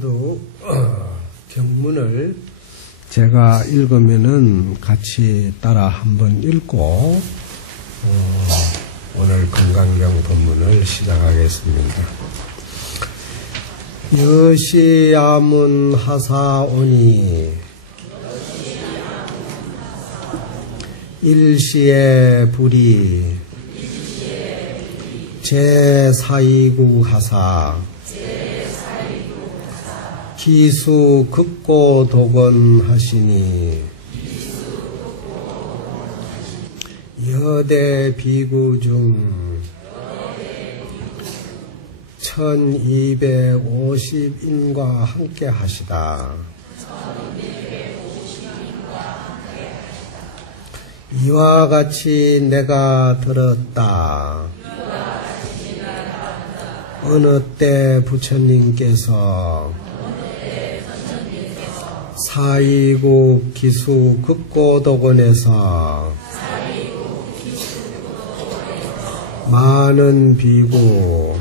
모두 경문을 제가 읽으면은 같이 따라 한번 읽고 오늘 건강경 법문을 시작하겠습니다. 여시야문 하사오니 일시에 불이 제4이구 하사 기수 극고 독원 하시니 여대 비구 중 1250인과 함께 하시다. 이와 같이 내가 들었다. 어느 때 부처님께서 사이국 기수 극고독원에서 많은 비구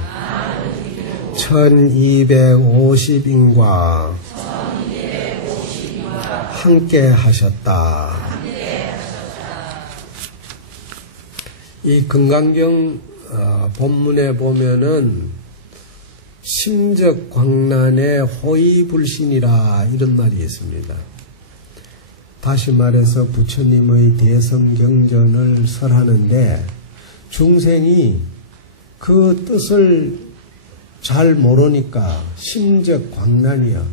1250인과 함께 하셨다. 이 건강경 본문에 보면은 심적 광란의 호의불신이라 이런 말이 있습니다. 다시 말해서 부처님의 대성경전을 설하는데 중생이 그 뜻을 잘 모르니까 심적 광란이야.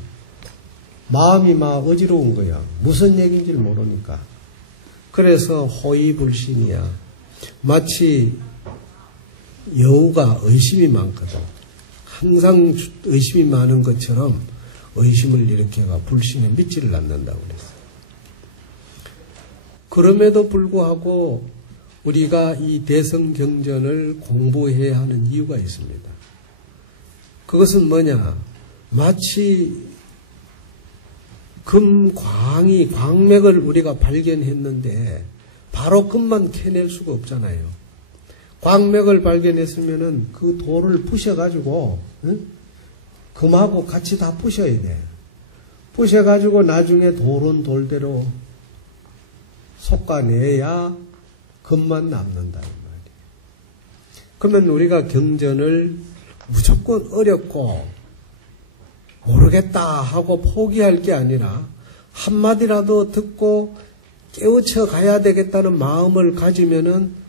마음이 막 어지러운 거야. 무슨 얘기인지 모르니까. 그래서 호의불신이야. 마치 여우가 의심이 많거든. 항상 의심이 많은 것처럼 의심을 일으켜가 불신에 믿지를 않는다고 그랬어요. 그럼에도 불구하고 우리가 이 대성경전을 공부해야 하는 이유가 있습니다. 그것은 뭐냐? 마치 광맥을 우리가 발견했는데 바로 금만 캐낼 수가 없잖아요. 광맥을 발견했으면은 그 돌을 부셔가지고, 금하고 같이 다 부셔야 돼. 부셔가지고 나중에 돌은 돌대로 솎아내야 금만 남는다, 이 말이에요. 그러면 우리가 경전을 무조건 어렵고 모르겠다 하고 포기할 게 아니라 한마디라도 듣고 깨우쳐 가야 되겠다는 마음을 가지면은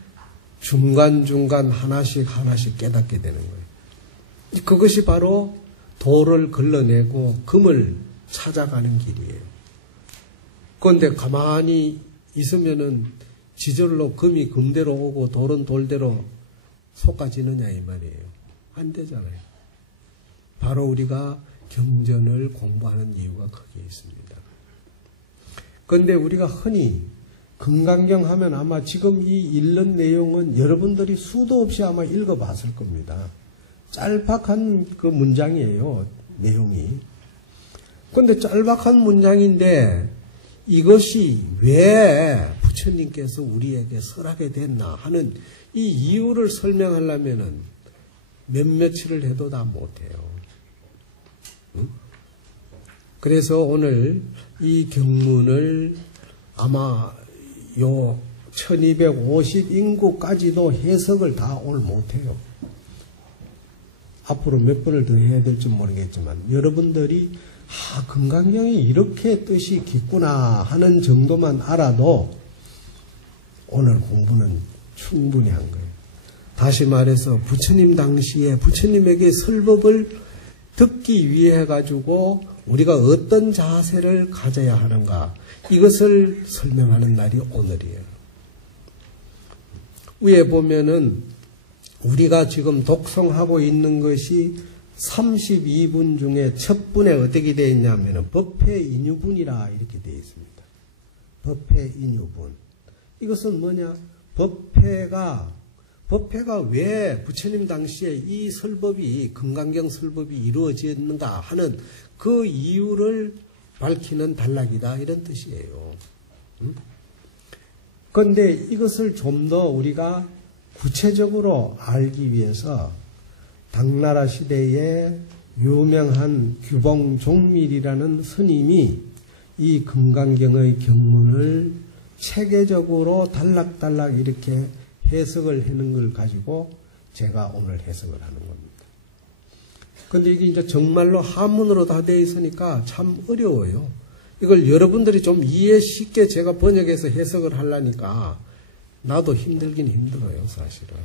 중간중간 하나씩 깨닫게 되는 거예요. 그것이 바로 돌을 걸러내고 금을 찾아가는 길이에요. 그런데 가만히 있으면은 지절로 금이 금대로 오고 돌은 돌대로 솎아지느냐 이 말이에요. 안 되잖아요. 바로 우리가 경전을 공부하는 이유가 거기에 있습니다. 그런데 우리가 흔히 건강경 하면 아마 지금 이 읽는 내용은 여러분들이 수도 없이 아마 읽어봤을 겁니다. 짤박한 그 문장이에요, 내용이. 그런데 짤박한 문장인데 이것이 왜 부처님께서 우리에게 설하게 됐나 하는 이 이유를 설명하려면은 몇몇을 해도 다 못해요. 응? 그래서 오늘 이 경문을 아마 요 1250 인구까지도 해석을 다 오늘 못해요. 앞으로 몇 번을 더 해야 될지 모르겠지만 여러분들이 건강경이 이렇게 뜻이 깊구나 하는 정도만 알아도 오늘 공부는 충분히 한 거예요. 다시 말해서 부처님 당시에 부처님에게 설법을 듣기 위해 가지고 우리가 어떤 자세를 가져야 하는가 이것을 설명하는 날이 오늘이에요. 위에 보면은 우리가 지금 독송하고 있는 것이 32분 중에 첫 분에 어떻게 되어 있냐면은 법회인유분이라 이렇게 되어 있습니다. 법회인유분. 이것은 뭐냐? 법회가 왜 부처님 당시에 이 설법이 건강경 설법이 이루어졌는가 하는 그 이유를 밝히는 단락이다 이런 뜻이에요. 그런데 이것을 좀 더 우리가 구체적으로 알기 위해서 당나라 시대에 유명한 규봉종밀이라는 스님이 이 금강경의 경문을 체계적으로 단락단락 이렇게 해석을 하는 걸 가지고 제가 오늘 해석을 하는 겁니다. 근데 이게 이제 정말로 한문으로 다 되어 있으니까 참 어려워요. 이걸 여러분들이 좀 이해 쉽게 제가 번역해서 해석을 하려니까 나도 힘들긴 힘들어요, 사실은.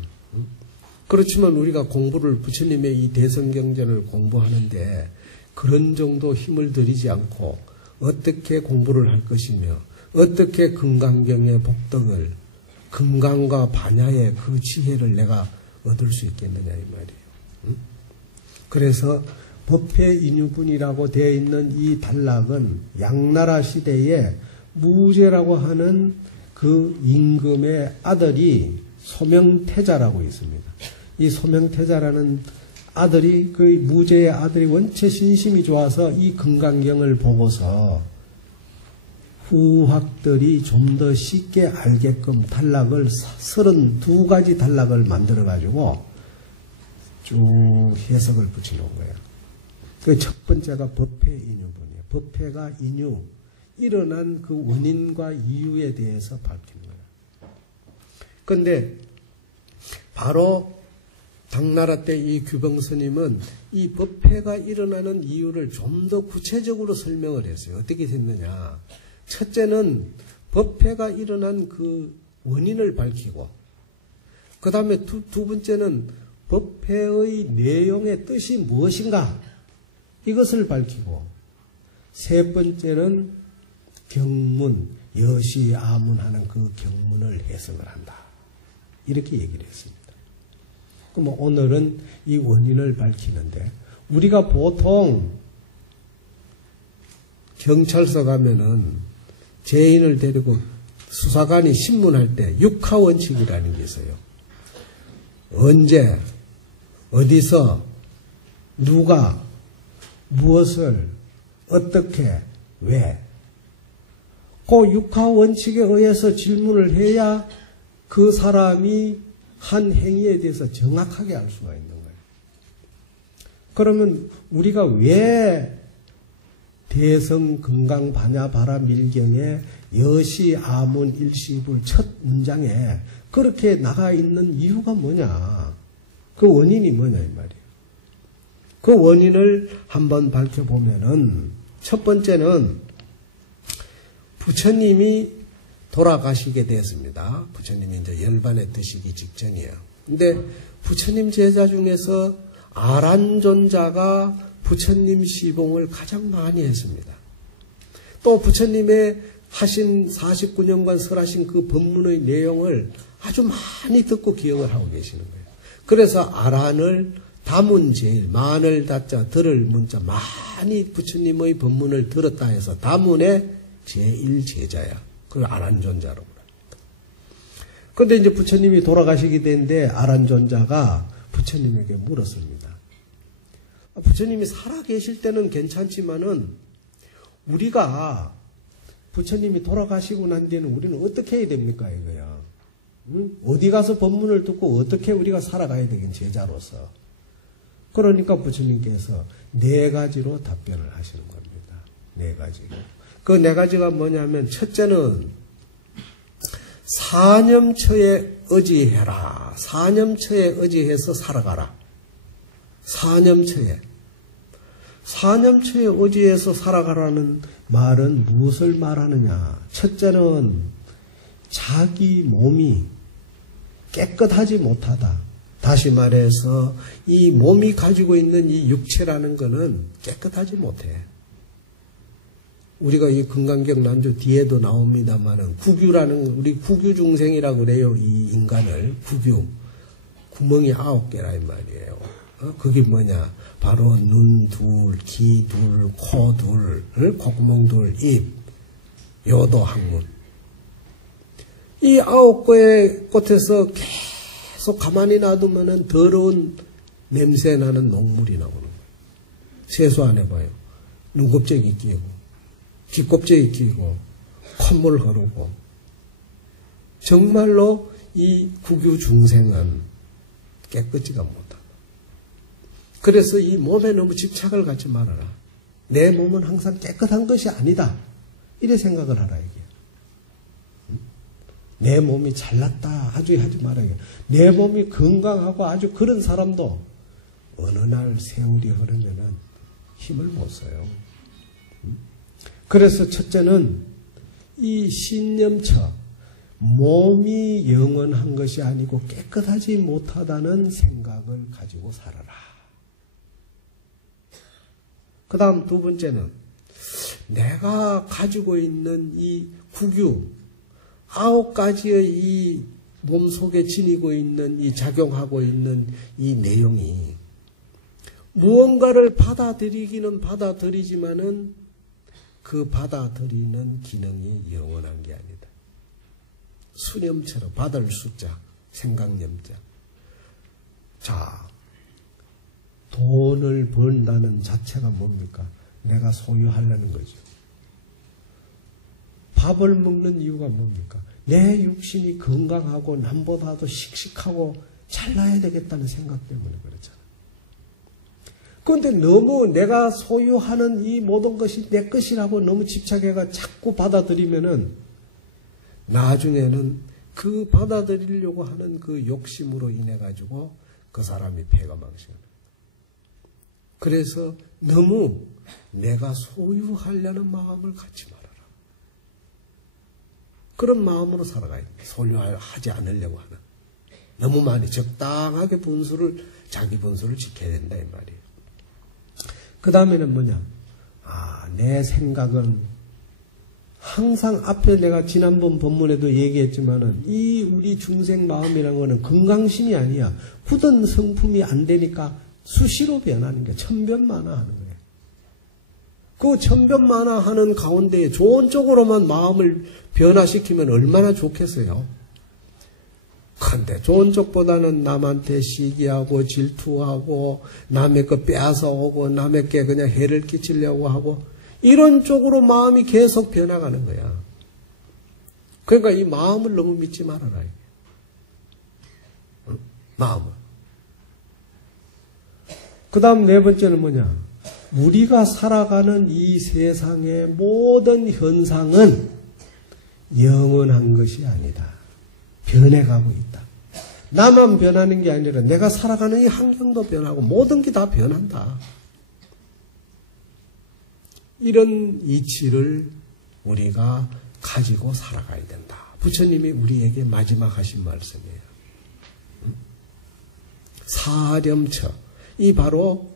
그렇지만 우리가 공부를 부처님의 이 대성경전을 공부하는데 그런 정도 힘을 들이지 않고 어떻게 공부를 할 것이며 어떻게 금강경의 복덕을 금강과 반야의 그 지혜를 내가 얻을 수 있겠느냐 이 말이에요. 그래서 법회인유분이라고 되어 있는 이 단락은 양나라 시대에 무제라고 하는 그 임금의 아들이 소명태자라고 있습니다. 이 소명태자라는 아들이 그 무제의 아들이 원체 신심이 좋아서 이 금강경을 보고서 후학들이 좀 더 쉽게 알게끔 단락을 32가지 단락을 만들어 가지고 쭉 해석을 붙여놓은 거예요. 그 첫 번째가 법회인유분이에요. 법회가 인유, 일어난 그 원인과 이유에 대해서 밝히는 거예요. 그런데 바로 당나라 때 이 규봉스님은 이 법회가 일어나는 이유를 좀 더 구체적으로 설명을 했어요. 어떻게 됐느냐. 첫째는 법회가 일어난 그 원인을 밝히고, 그 다음에 두 번째는 법회의 내용의 뜻이 무엇인가 이것을 밝히고, 세 번째는 경문, 여시아문하는 그 경문을 해석을 한다. 이렇게 얘기를 했습니다. 그럼 오늘은 이 원인을 밝히는데, 우리가 보통 경찰서 가면은 죄인을 데리고 수사관이 신문할 때 육하원칙이라는 게 있어요. 언제, 어디서, 누가, 무엇을, 어떻게, 왜. 그 육하원칙에 의해서 질문을 해야 그 사람이 한 행위에 대해서 정확하게 알 수가 있는 거예요. 그러면 우리가 왜 대성 금강 반야 바라 밀경의 여시 아문 일시불 첫 문장에 그렇게 나가 있는 이유가 뭐냐? 그 원인이 뭐냐 이 말이에요. 그 원인을 한번 밝혀보면은 첫 번째는 부처님이 돌아가시게 되었습니다. 부처님이 이제 열반에 드시기 직전이에요. 근데 부처님 제자 중에서 아란존자가 부처님 시봉을 가장 많이 했습니다. 또 부처님의 하신 49년간 설하신 그 법문의 내용을 아주 많이 듣고 기억을 하고 계시는 거예요. 그래서 아란을 다문제일, 만을 다자 들을 문자 많이 부처님의 법문을 들었다 해서 다문의 제1제자야. 그걸 아란존자라고 합니다. 그런데 이제 부처님이 돌아가시게 되는데 아란존자가 부처님에게 물었습니다. 부처님이 살아계실 때는 괜찮지만은 우리가 부처님이 돌아가시고 난 뒤에는 우리는 어떻게 해야 됩니까 이거야. 응? 어디 가서 법문을 듣고 어떻게 우리가 살아가야 되긴 제자로서. 그러니까 부처님께서 4가지로 답변을 하시는 겁니다. 4가지로. 그 4가지가 뭐냐면 첫째는 사념처에 의지해라. 사념처에 의지해서 살아가라. 사념처에 의지해서 살아가라는 말은 무엇을 말하느냐. 첫째는 자기 몸이 깨끗하지 못하다. 다시 말해서 이 몸이 가지고 있는 이 육체라는 것은 깨끗하지 못해. 우리가 이 금강경 난조 뒤에도 나옵니다만은 구규라는, 우리 구규 중생이라고 그래요. 이 인간을. 구규. 구멍이 9개라 이 말이에요. 그게 뭐냐? 바로 눈 둘, 귀 둘, 코 둘, 콧구멍 둘, 입, 요도 항문. 이 9개의 꽃에서 계속 가만히 놔두면은 더러운 냄새 나는 녹물이 나오는 거예요. 세수 안 해봐요. 눈곱쟁이 끼고, 귀곱쟁이 끼고, 콧물 흐르고. 정말로 이 구규 중생은 깨끗이가 못하다. 그래서 이 몸에 너무 집착을 갖지 말아라. 내 몸은 항상 깨끗한 것이 아니다. 이래 생각을 하라 이게. 내 몸이 잘났다 아주 하지 말아야 돼. 내 몸이 건강하고 아주 그런 사람도 어느 날 세월이 흐르면은 힘을 못 써요. 그래서 첫째는 이 신념처, 몸이 영원한 것이 아니고 깨끗하지 못하다는 생각을 가지고 살아라. 그 다음 두 번째는 내가 가지고 있는 이 국유, 9가지의 이 몸속에 지니고 있는 이 작용하고 있는 이 내용이 무언가를 받아들이기는 받아들이지만은 그 받아들이는 기능이 영원한 게 아니다. 수념처럼 받을 숫자, 생각념자. 자, 돈을 번다는 자체가 뭡니까? 내가 소유하려는 거죠. 밥을 먹는 이유가 뭡니까? 내 육신이 건강하고 남보다도 씩씩하고 잘나야 되겠다는 생각 때문에 그렇잖아. 그런데 너무 내가 소유하는 이 모든 것이 내 것이라고 너무 집착해가 자꾸 받아들이면은 나중에는 그 받아들이려고 하는 그 욕심으로 인해 가지고 그 사람이 패가 망신하는 거예요. 그래서 너무 내가 소유하려는 마음을 갖지 말아라. 그런 마음으로 살아가야 돼. 소유하지 않으려고 하는. 너무 많이 적당하게 자기 분수를 지켜야 된다 이 말이에요. 그 다음에는 뭐냐? 내 생각은 항상 앞에 내가 지난번 본문에도 얘기했지만은 이 우리 중생 마음이라는 거는 건강심이 아니야. 굳은 성품이 안 되니까 수시로 변하는 게 천변만화하는 거예요. 그 천변만화하는 가운데 좋은 쪽으로만 마음을 변화시키면 얼마나 좋겠어요. 그런데 좋은 쪽보다는 남한테 시기하고 질투하고 남의 거 빼앗아오고 남에게 그냥 해를 끼치려고 하고 이런 쪽으로 마음이 계속 변화가는 거야. 그러니까 이 마음을 너무 믿지 말아라. 마음을. 그 다음 네 번째는 뭐냐? 우리가 살아가는 이 세상의 모든 현상은 영원한 것이 아니다. 변해가고 있다. 나만 변하는 게 아니라 내가 살아가는 이 환경도 변하고 모든 게 다 변한다. 이런 이치를 우리가 가지고 살아가야 된다. 부처님이 우리에게 마지막 하신 말씀이에요. 사렴처. 이 바로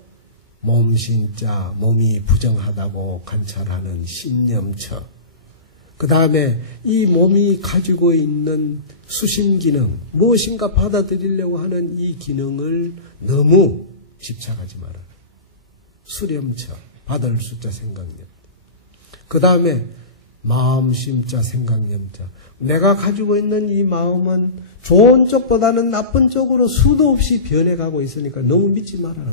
몸신자, 몸이 부정하다고 관찰하는 신념처. 그 다음에 이 몸이 가지고 있는 수심기능, 무엇인가 받아들이려고 하는 이 기능을 너무 집착하지 마라. 수렴처, 받을 숫자 생각념. 그 다음에 마음심자 생각념자. 내가 가지고 있는 이 마음은 좋은 쪽보다는 나쁜 쪽으로 수도 없이 변해가고 있으니까 너무 믿지 말아라.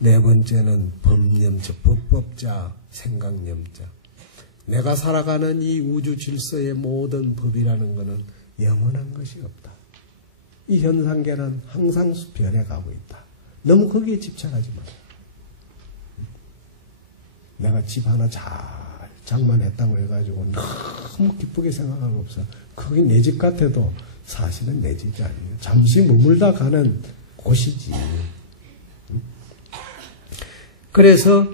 네 번째는 법념자, 법법자, 생각념자. 내가 살아가는 이 우주 질서의 모든 법이라는 것은 영원한 것이 없다. 이 현상계는 항상 변해가고 있다. 너무 거기에 집착하지 마라. 내가 집 하나 잘 장만했다고 해가지고 너무 기쁘게 생각하는 거 없어. 그게 내 집 같아도 사실은 내 집이 아니에요. 잠시 머물다 가는 곳이지. 그래서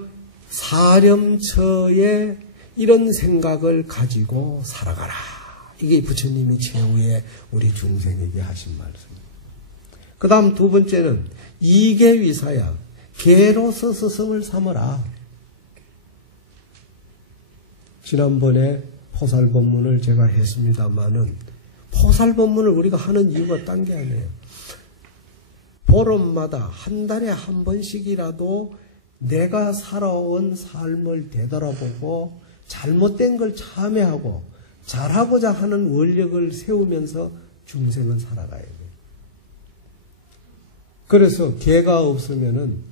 사렴처에 이런 생각을 가지고 살아가라. 이게 부처님이 최후에 우리 중생에게 하신 말씀입니다. 그 다음 두 번째는 이계위사야. 개로서 스승을 삼으라. 지난번에 포살법문을 제가 했습니다마는 포살법문을 우리가 하는 이유가 딴 게 아니에요. 보름마다 한 달에 한 번씩이라도 내가 살아온 삶을 되돌아보고 잘못된 걸 참회하고 잘하고자 하는 원력을 세우면서 중생은 살아가야 돼요. 그래서 개가 없으면은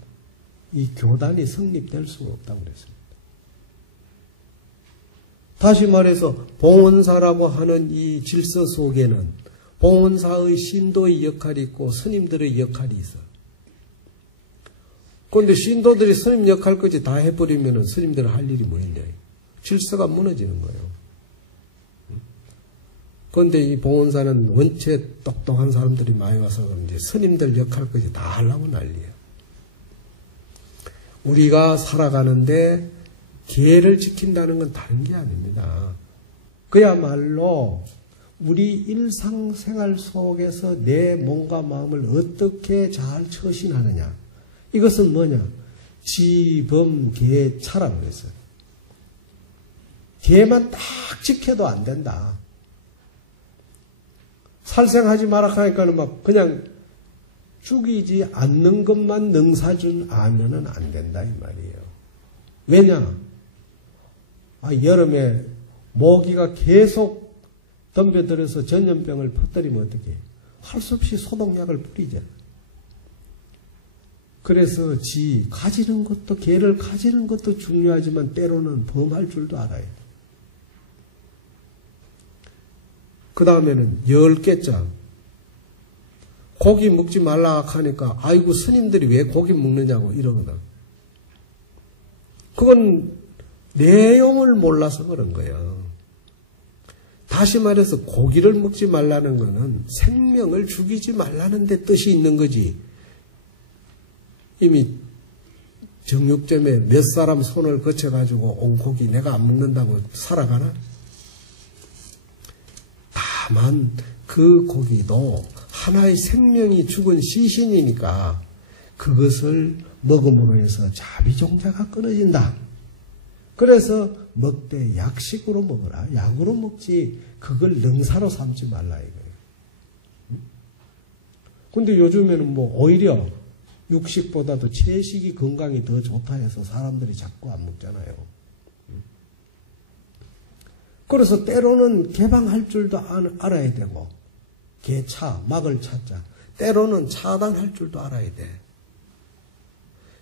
이 교단이 성립될 수가 없다고 그랬습니다. 다시 말해서 봉헌사라고 하는 이 질서 속에는 봉헌사의 신도의 역할이 있고 스님들의 역할이 있어. 그런데 신도들이 스님 역할까지 다 해버리면 스님들은 할 일이 뭐 있냐. 질서가 무너지는 거예요. 그런데 이 봉헌사는 원체 똑똑한 사람들이 많이 와서 그런지 스님들 역할까지 다 하려고 난리예요. 우리가 살아가는데 계를 지킨다는 건 다른 게 아닙니다. 그야말로 우리 일상생활 속에서 내 몸과 마음을 어떻게 잘 처신하느냐. 이것은 뭐냐? 지범계차라고 그랬어요. 계만 딱 지켜도 안 된다. 살생하지 마라 하니까는 막 그냥 죽이지 않는 것만 능사준 아면은 안 된다 이 말이에요. 왜냐? 여름에 모기가 계속 덤벼들어서 전염병을 퍼뜨리면 어떻게? 할 수 없이 소독약을 뿌리잖아. 그래서 가지는 것도, 개를 가지는 것도 중요하지만 때로는 범할 줄도 알아야 돼. 그 다음에는 10개짜. 고기 먹지 말라 하니까 아이고 스님들이 왜 고기 먹느냐고 이러거든. 그건 내용을 몰라서 그런 거예요. 다시 말해서 고기를 먹지 말라는 것은 생명을 죽이지 말라는 데 뜻이 있는 거지. 이미 정육점에 몇 사람 손을 거쳐가지고 온 고기 내가 안 먹는다고 살아가나? 다만 그 고기도 하나의 생명이 죽은 시신이니까 그것을 먹음으로 해서 자비종자가 끊어진다. 그래서 먹되 약식으로 먹어라. 약으로 먹지 그걸 능사로 삼지 말라 이거예요. 근데 요즘에는 뭐 오히려 육식보다도 채식이 건강이 더 좋다 해서 사람들이 자꾸 안 먹잖아요. 그래서 때로는 개방할 줄도 알아야 되고 개차, 막을 찾자. 때로는 차단할 줄도 알아야 돼.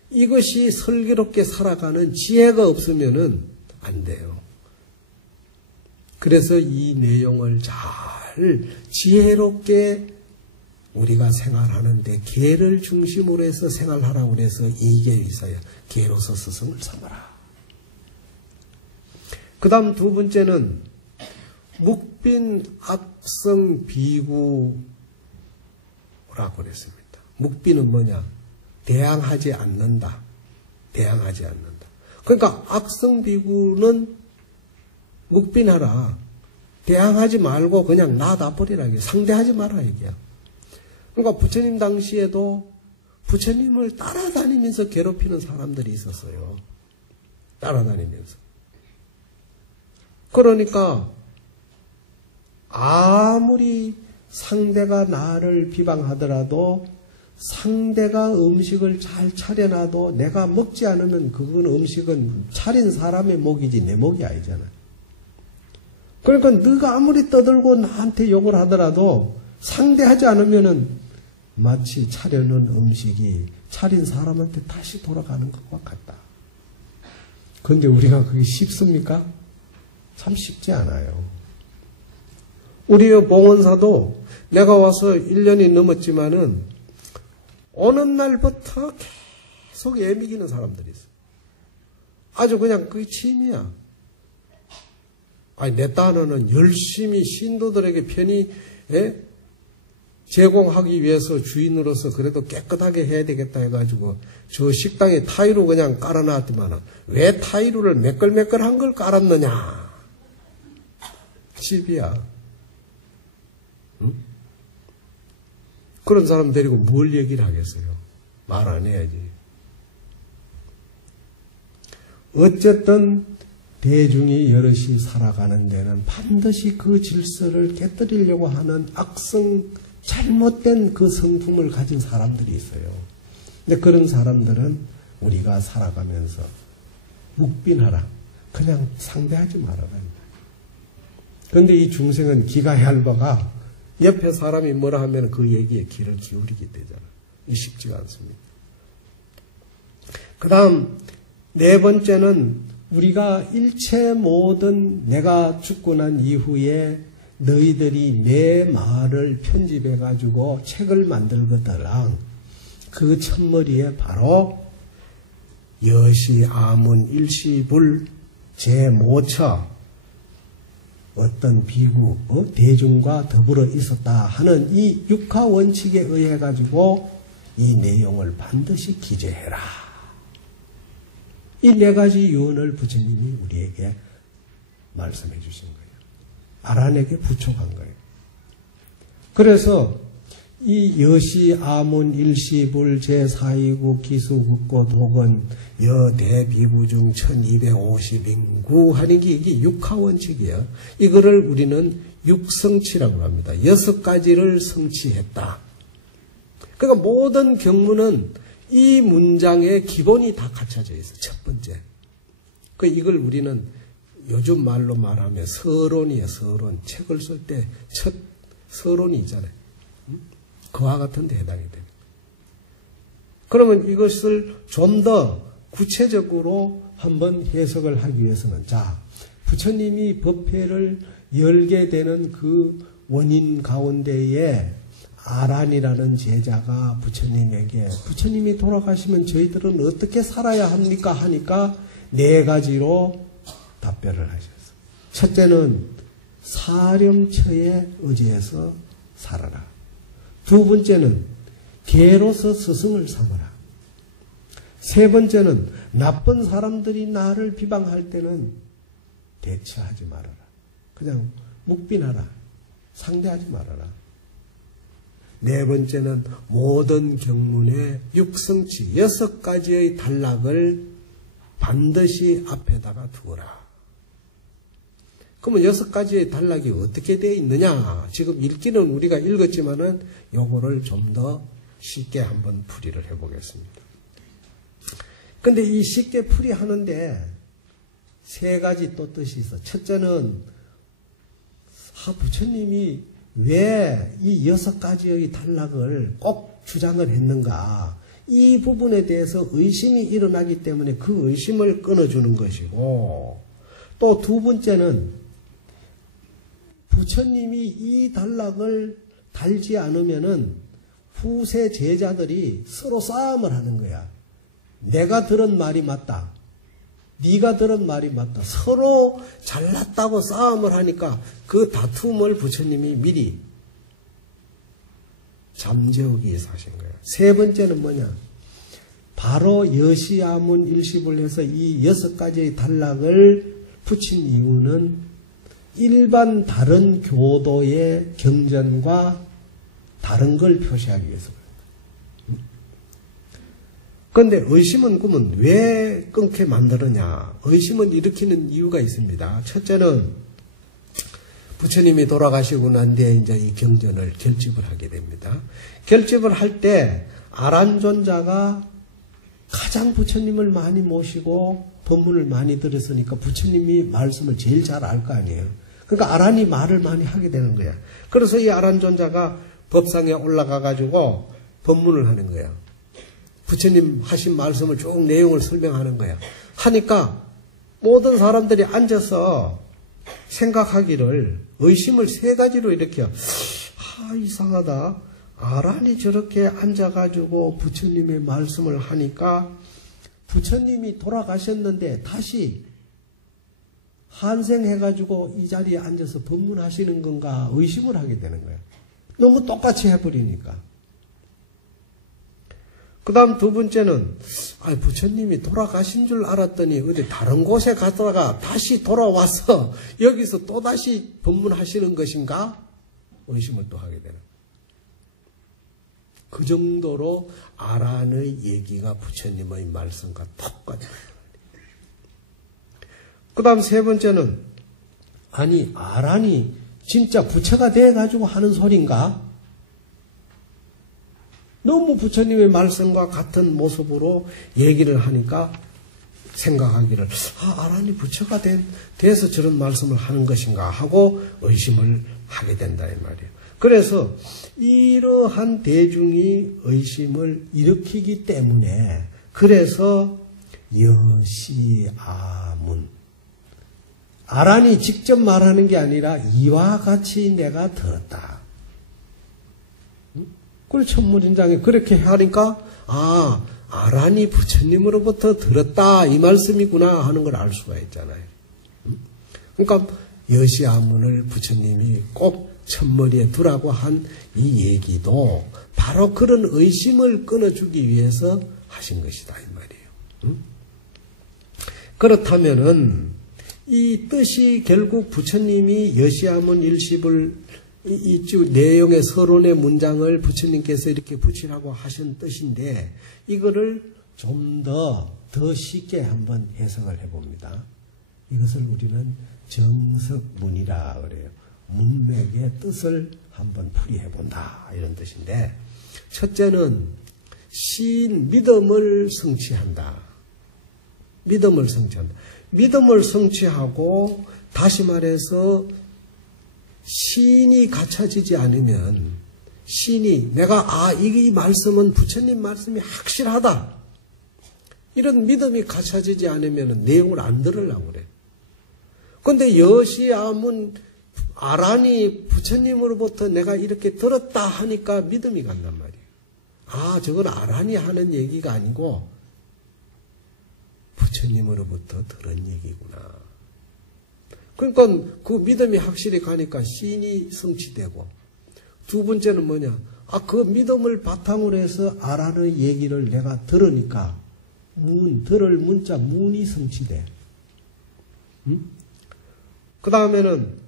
이것이 슬기롭게 살아가는 지혜가 없으면은 안 돼요. 그래서 이 내용을 잘 지혜롭게 우리가 생활하는데 개를 중심으로 해서 생활하라고 그래서 이게 있어야 개로서 스승을 삼아라. 그 다음 두 번째는 묵빈 악성 비구라고 그랬습니다. 묵빈은 뭐냐? 대항하지 않는다. 대항하지 않는다. 그러니까 악성 비구는 묵빈하라. 대항하지 말고 그냥 놔둬버리라. 상대하지 마라. 이게야. 그러니까 부처님 당시에도 부처님을 따라다니면서 괴롭히는 사람들이 있었어요. 따라다니면서. 그러니까 아무리 상대가 나를 비방하더라도 상대가 음식을 잘 차려놔도 내가 먹지 않으면 그건 음식은 차린 사람의 목이지 내 목이 아니잖아. 그러니까 네가 아무리 떠들고 나한테 욕을 하더라도 상대하지 않으면은 마치 차려놓은 음식이 차린 사람한테 다시 돌아가는 것과 같다. 그런데 우리가 그게 쉽습니까? 참 쉽지 않아요. 우리의 봉헌사도 내가 와서 1년이 넘었지만은 어느 날부터 계속 애미기는 사람들이 있어. 아주 그냥 그게 취미야. 아니, 내 딴에는 열심히 신도들에게 편히 제공하기 위해서 주인으로서 그래도 깨끗하게 해야 되겠다 해가지고 저 식당에 타일로 그냥 깔아놨더만 왜 타일을 매끌매끌한 걸 깔았느냐. 집이야. 응? 그런 사람 데리고 뭘 얘기를 하겠어요? 말 안 해야지. 어쨌든 대중이 여럿이 살아가는 데는 반드시 그 질서를 깨뜨리려고 하는 악성 잘못된 그 성품을 가진 사람들이 있어요. 근데 그런 사람들은 우리가 살아가면서 묵빈하라. 그냥 상대하지 말아라. 그런데 이 중생은 기가 얇아가 옆에 사람이 뭐라 하면 그 얘기에 귀를 기울이게 되잖아. 이 쉽지가 않습니다. 그 다음 네 번째는 우리가 일체 모든 내가 죽고 난 이후에 너희들이 내 말을 편집해가지고 책을 만들거더랑 그 첫머리에 바로 여시, 아문, 일시불, 제모처 어떤 비구, 대중과 더불어 있었다 하는 이 육하 원칙에 의해 가지고 이 내용을 반드시 기재해라. 이 네 가지 유언을 부처님이 우리에게 말씀해 주신 거예요. 아란에게 부촉한 거예요. 그래서 이 여시, 아문, 일시불, 제4이국, 기수국고, 독은, 여대비구 중 1250인구 하는 게 이게 육하원칙이에요. 이거를 우리는 육성치라고 합니다. 6가지를 성취했다. 그러니까 모든 경문은 이 문장의 기본이 다 갖춰져 있어요. 첫 번째. 이걸 우리는 요즘 말로 말하면 서론이에요. 서론. 책을 쓸 때 첫 서론이 있잖아요. 그와 같은 데 해당이 됩니다. 그러면 이것을 좀 더 구체적으로 한번 해석을 하기 위해서는, 자, 부처님이 법회를 열게 되는 그 원인 가운데에 아란이라는 제자가 부처님에게, 부처님이 돌아가시면 저희들은 어떻게 살아야 합니까? 하니까 네 가지로 답변을 하셨어요. 첫째는 사렴처에 의지해서 살아라. 두 번째는 개로서 스승을 삼아라. 세 번째는 나쁜 사람들이 나를 비방할 때는 대처하지 말아라. 그냥 묵빈하라. 상대하지 말아라. 네 번째는 모든 경문의 육성치 6가지의 단락을 반드시 앞에다가 두어라. 그러면 6가지의 단락이 어떻게 되어 있느냐? 지금 읽기는 우리가 읽었지만은 요거를 좀 더 쉽게 한번 풀이를 해보겠습니다. 근데 이 쉽게 풀이하는데 세 가지 또 뜻이 있어. 첫째는 부처님이 왜 이 6가지의 단락을 꼭 주장을 했는가? 이 부분에 대해서 의심이 일어나기 때문에 그 의심을 끊어주는 것이고, 또 두 번째는 부처님이 이 단락을 달지 않으면은 후세 제자들이 서로 싸움을 하는 거야. 내가 들은 말이 맞다. 네가 들은 말이 맞다. 서로 잘났다고 싸움을 하니까 그 다툼을 부처님이 미리 잠재우기 위해서 하신 거예요. 세 번째는 뭐냐? 바로 여시아문 일시불 해서 이 6가지의 단락을 붙인 이유는 일반 다른 교도의 경전과 다른 걸 표시하기 위해서 그래요. 그런데 의심은 그러면 왜 끊게 만드느냐? 의심은 일으키는 이유가 있습니다. 첫째는 부처님이 돌아가시고 난 뒤에 이제 이 경전을 결집을 하게 됩니다. 결집을 할 때 아란존자가 가장 부처님을 많이 모시고 법문을 많이 들었으니까 부처님이 말씀을 제일 잘 알 거 아니에요. 그러니까 아란이 말을 많이 하게 되는 거야. 그래서 이 아란존자가 법상에 올라가가지고 법문을 하는 거예요. 부처님 하신 말씀을 쭉 내용을 설명하는 거예요. 하니까 모든 사람들이 앉아서 생각하기를 의심을 세 가지로 일으켜요. 이상하다. 아란이 저렇게 앉아가지고 부처님의 말씀을 하니까 부처님이 돌아가셨는데 다시 환생해가지고 이 자리에 앉아서 법문하시는 건가 의심을 하게 되는 거예요. 너무 똑같이 해버리니까. 그 다음 두 번째는 부처님이 돌아가신 줄 알았더니 어디 다른 곳에 갔다가 다시 돌아와서 여기서 또다시 법문하시는 것인가? 의심을 또 하게 되는 거예요. 그 정도로 아란의 얘기가 부처님의 말씀과 똑같아요. 그 다음 세 번째는 아란이 진짜 부처가 돼가지고 하는 소린가? 너무 부처님의 말씀과 같은 모습으로 얘기를 하니까 생각하기를 아란이 부처가 돼서 저런 말씀을 하는 것인가 하고 의심을 하게 된다 이 말이에요. 그래서 이러한 대중이 의심을 일으키기 때문에 그래서 여시아문 아란이 직접 말하는 게 아니라 이와 같이 내가 들었다. 그걸 천문인장이 그렇게 하니까 아란이 부처님으로부터 들었다 이 말씀이구나 하는 걸 알 수가 있잖아요. 그러니까 여시아문을 부처님이 꼭 첫머리에 두라고 한 이 얘기도 바로 그런 의심을 끊어주기 위해서 하신 것이다 이 말이에요. 그렇다면은 이 뜻이 결국 부처님이 여시아문 일십을 이 내용의 서론의 문장을 부처님께서 이렇게 붙이라고 하신 뜻인데 이거를 좀 더 쉽게 한번 해석을 해봅니다. 이것을 우리는 정석문이라 그래요. 문맥의 뜻을 한번 풀이해본다 이런 뜻인데 첫째는 믿음을 성취한다. 믿음을 성취한다. 믿음을 성취하고 다시 말해서 신이 갖춰지지 않으면 내가 이 말씀은 부처님 말씀이 확실하다. 이런 믿음이 갖춰지지 않으면 내용을 안 들으려고 그래. 그런데 여시아문 아란이 부처님으로부터 내가 이렇게 들었다 하니까 믿음이 간단 말이에요. 저건 아란이 하는 얘기가 아니고 부처님으로부터 들은 얘기구나. 그러니까 그 믿음이 확실히 가니까 신이 성취되고 두 번째는 뭐냐? 그 믿음을 바탕으로 해서 아란의 얘기를 내가 들으니까 들을 문자 문이 성취돼. 그 다음에는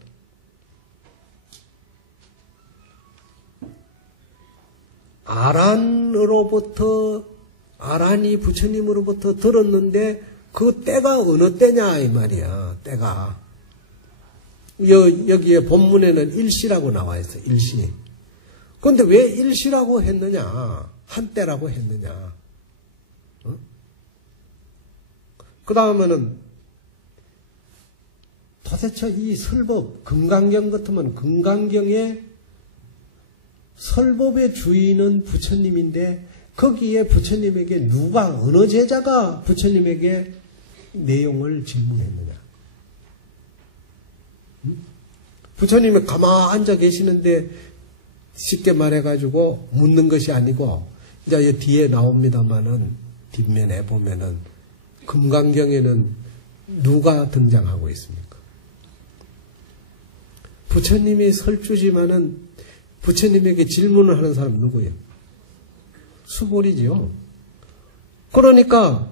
아란이 부처님으로부터 들었는데 그 때가 어느 때냐 이 말이야. 때가 여기에 본문에는 일시라고 나와 있어. 일시. 그런데 왜 일시라고 했느냐? 한때라고 했느냐? 그 다음에는 도대체 이 설법 금강경 같으면 금강경의 설법의 주인은 부처님인데 거기에 부처님에게 어느 제자가 부처님에게 내용을 질문했느냐? 부처님이 가만히 앉아 계시는데 쉽게 말해가지고 묻는 것이 아니고 이제 뒤에 나옵니다만은 뒷면에 보면은 금강경에는 누가 등장하고 있습니까? 부처님이 설주지만은 부처님에게 질문을 하는 사람 누구예요? 수보리지요. 그러니까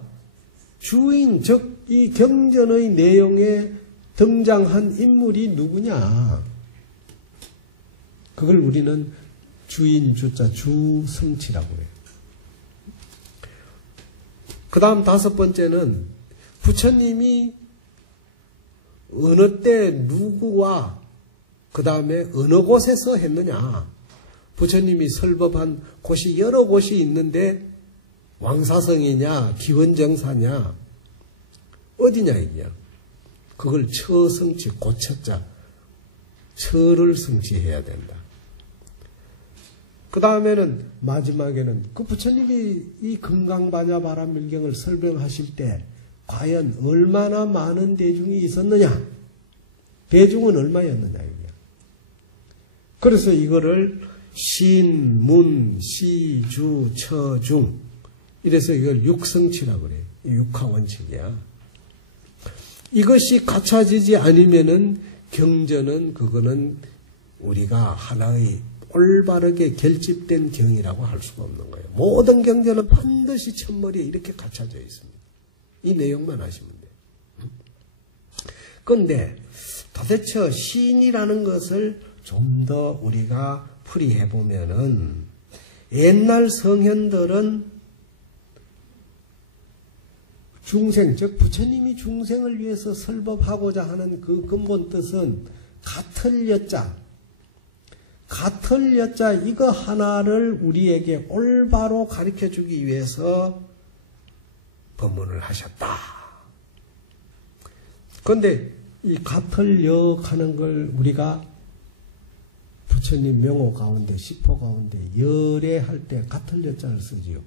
주인, 즉 이 경전의 내용에 등장한 인물이 누구냐? 그걸 우리는 주인 주자 주성치라고 해요. 그 다음 다섯 번째는 부처님이 어느 때 누구와 그 다음에 어느 곳에서 했느냐. 부처님이 설법한 곳이 여러 곳이 있는데 왕사성이냐 기원정사냐 어디냐 이게야. 그걸 처성치 고처자 처를 성취해야 된다. 그 다음에는 마지막에는 그 부처님이 이 금강반야바라밀경을 설명하실 때 과연 얼마나 많은 대중이 있었느냐? 대중은 얼마였느냐 이게. 그래서 이거를 신, 문, 시, 주, 처, 중 이래서 이걸 육성치라고 그래요. 육하원칙이야. 이것이 갖춰지지 않으면은 경전은 그거는 우리가 하나의 올바르게 결집된 경이라고 할 수가 없는 거예요. 모든 경전은 반드시 첫머리에 이렇게 갖춰져 있습니다. 이 내용만 아시면 돼요. 그런데 도대체 신이라는 것을 좀 더 우리가 풀이해 보면은 옛날 성현들은 중생, 즉 부처님이 중생을 위해서 설법하고자 하는 그 근본 뜻은 같을 여자 이거 하나를 우리에게 올바로 가르쳐주기 위해서 법문을 하셨다. 그런데 이 같을 여 하는 걸 우리가 부처님 명호 가운데 시포 가운데 열애할 때 같을 여자를 쓰지요.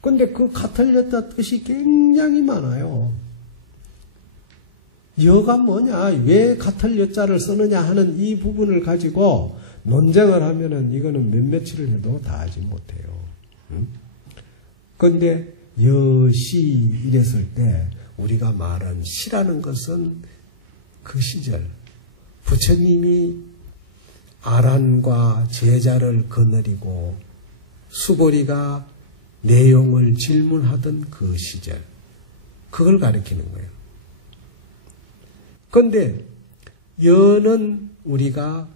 그런데 그 같을 여자 뜻이 굉장히 많아요. 여가 뭐냐, 왜 같을 여자를 쓰느냐 하는 이 부분을 가지고 논쟁을 하면은 이거는 몇몇을 해도 다 하지 못해요. 그런데 여시 이랬을 때 우리가 말한 시라는 것은 그 시절 부처님이 아란과 제자를 거느리고 수고리가 내용을 질문하던 그 시절, 그걸 가리키는 거예요. 그런데 여는 우리가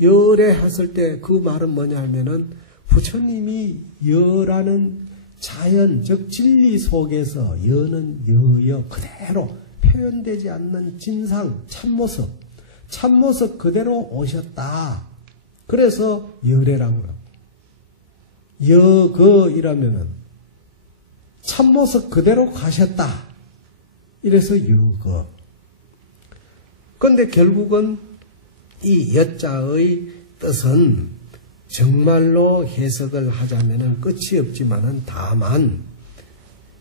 열애 했을 때 그 말은 뭐냐 하면은 부처님이 여라는 자연, 즉 진리 속에서 여는 여여 그대로 표현되지 않는 진상, 참모습 그대로 오셨다. 그래서 열애라고 하고, 여거이라면은 참모습 그대로 가셨다. 이래서 여거. 그런데 결국은 이 여자의 뜻은 정말로 해석을 하자면은 끝이 없지만은 다만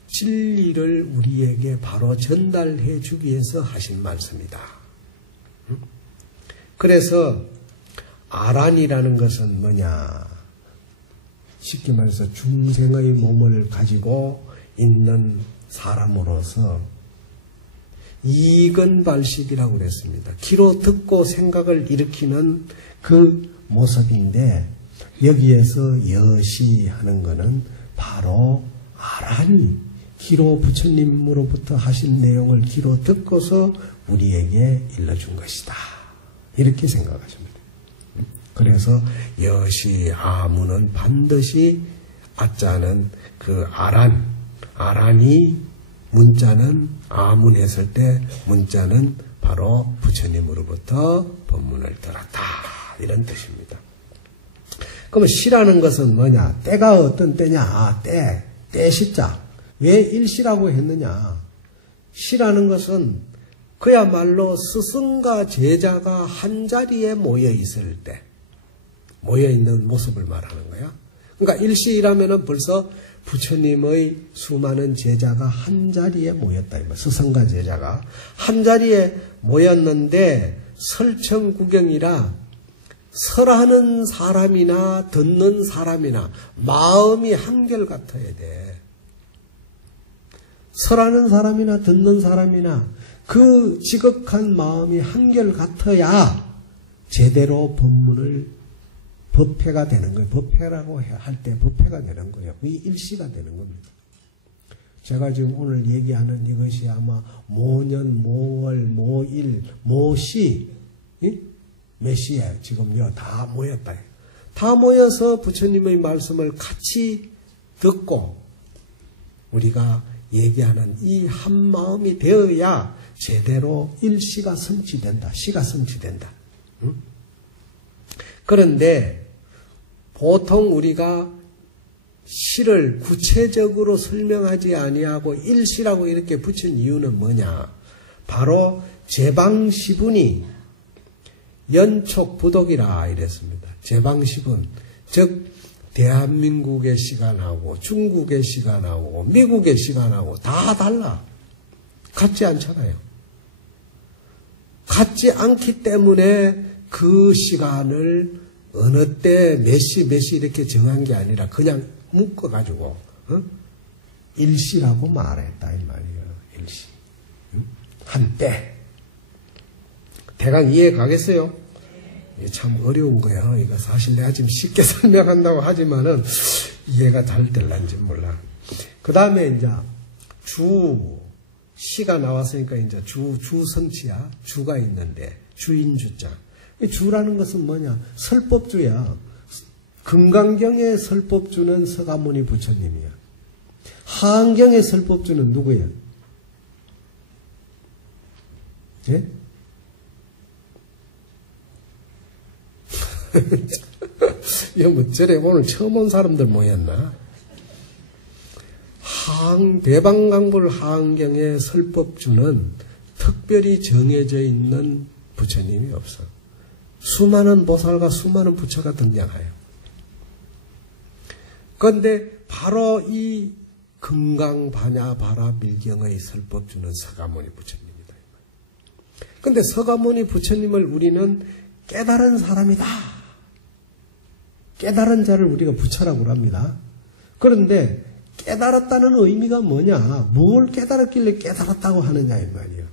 진리를 우리에게 바로 전달해 주기 위해서 하신 말씀이다. 그래서 아란이라는 것은 뭐냐? 쉽게 말해서 중생의 몸을 가지고 있는 사람으로서 이건발식이라고 그랬습니다. 귀로 듣고 생각을 일으키는 그 모습인데 여기에서 여시하는 것은 바로 아란이 귀로 부처님으로부터 하신 내용을 귀로 듣고서 우리에게 일러준 것이다. 이렇게 생각하십니다. 그래서 여시 아무는 반드시 아자는 그 아란이 문자는 아문했을 때 문자는 바로 부처님으로부터 법문을 들었다. 이런 뜻입니다. 그러면 시라는 것은 뭐냐? 때가 어떤 때냐? 때 시자. 왜 일시라고 했느냐? 시라는 것은 그야말로 스승과 제자가 한자리에 모여 있을 때 모여 있는 모습을 말하는 거야. 그러니까 일시라면은 벌써 부처님의 수많은 제자가 한자리에 모였다. 스승과 제자가 한자리에 모였는데 설청구경이라 설하는 사람이나 듣는 사람이나 마음이 한결같아야 돼. 설하는 사람이나 듣는 사람이나 그 지극한 마음이 한결같아야 제대로 법문을 법회가 되는 거예요. 법회라고 할 때 법회가 되는 거예요. 이 일시가 되는 겁니다. 제가 지금 오늘 얘기하는 이것이 아마 모년, 모월, 모일, 모시, 몇 시에 지금요 다 모였다. 다 모여서 부처님의 말씀을 같이 듣고 우리가 얘기하는 이 한마음이 되어야 제대로 일시가 성취된다. 시가 성취된다. 그런데 보통 우리가 시를 구체적으로 설명하지 아니하고 일시라고 이렇게 붙인 이유는 뭐냐? 바로 제방시분이 연촉부독이라 이랬습니다. 제방시분, 즉 대한민국의 시간하고 중국의 시간하고 미국의 시간하고 다 달라. 같지 않잖아요. 같지 않기 때문에 그 시간을 어느 때 몇 시 이렇게 정한 게 아니라 그냥 묶어가지고 일시라고 말했다 이 말이에요. 일시. 한때. 대강 이해 가겠어요? 이게 참 어려운 거야. 이거 사실 내가 지금 쉽게 설명한다고 하지만은 이해가 잘 될란지 몰라. 그 다음에 이제 시가 나왔으니까 이제 주성치야. 주가 있는데 주인주자. 주라는 것은 뭐냐? 설법주야. 금강경의 설법주는 서가모니 부처님이야. 하안경의 설법주는 누구야? 예? 이거 뭐 저래 오늘 처음 온 사람들 모였나? 대방강불 하안경의 설법주는 특별히 정해져 있는 부처님이 없어. 수많은 보살과 수많은 부처가 등장해요. 그런데 바로 이 금강반야바라밀경의 설법주는 서가모니 부처님이다. 그런데 서가모니 부처님을 우리는 깨달은 사람이다. 깨달은 자를 우리가 부처라고 합니다. 그런데 깨달았다는 의미가 뭐냐? 뭘 깨달았길래 깨달았다고 하느냐 이 말이에요.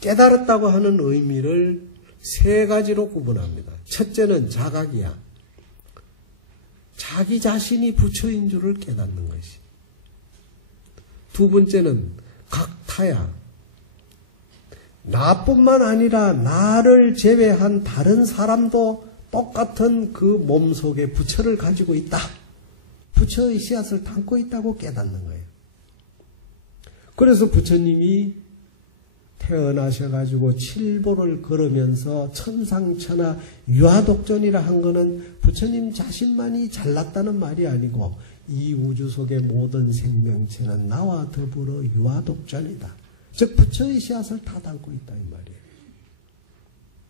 깨달았다고 하는 의미를 세 가지로 구분합니다. 첫째는 자각이야. 자기 자신이 부처인 줄을 깨닫는 것이. 두 번째는 각타야. 나뿐만 아니라 나를 제외한 다른 사람도 똑같은 그 몸속에 부처를 가지고 있다. 부처의 씨앗을 담고 있다고 깨닫는 거예요. 그래서 부처님이 태어나셔가지고 칠보를 걸으면서 천상천하 유아독존이라 한 거는 부처님 자신만이 잘났다는 말이 아니고 이 우주 속의 모든 생명체는 나와 더불어 유아독존이다. 즉 부처의 씨앗을 다 담고 있다 이 말이에요.